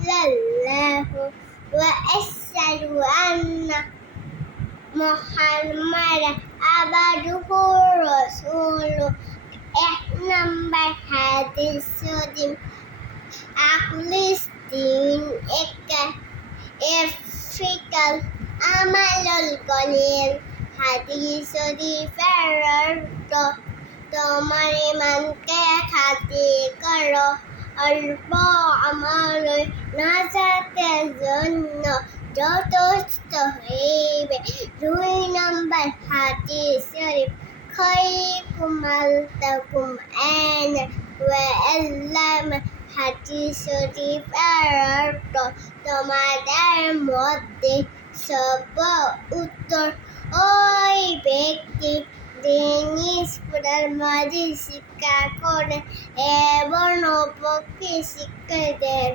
ইল্লাল্লাহু ওয়া আশহাদু আন্না মুহাম্মাদান আবদুহু ওয়া রাসূলুহু। ১ নাম্বার হাদিস শরীফ আখলিস দিন এফিকাল আমালুল কলিল। হাদিস শরীফের অর্থ, তোমার ইমানকে খাঁটি করো, অল্প আমলই নাজাতের জন্য যথেষ্ট হইবে। ২ নাম্বার হাদিস শরীফ খায়রুকুম আনফুকুকুম ওয়া আ'ল্লামা। হাদিস শরীফের অর্থ, তোমাদের মধ্যে সর্বোত্তম ওই ব্যক্তি যিনি পড়ার মাঝে শিক্ষা করেন এবং অপরকে শিক্ষা দেন।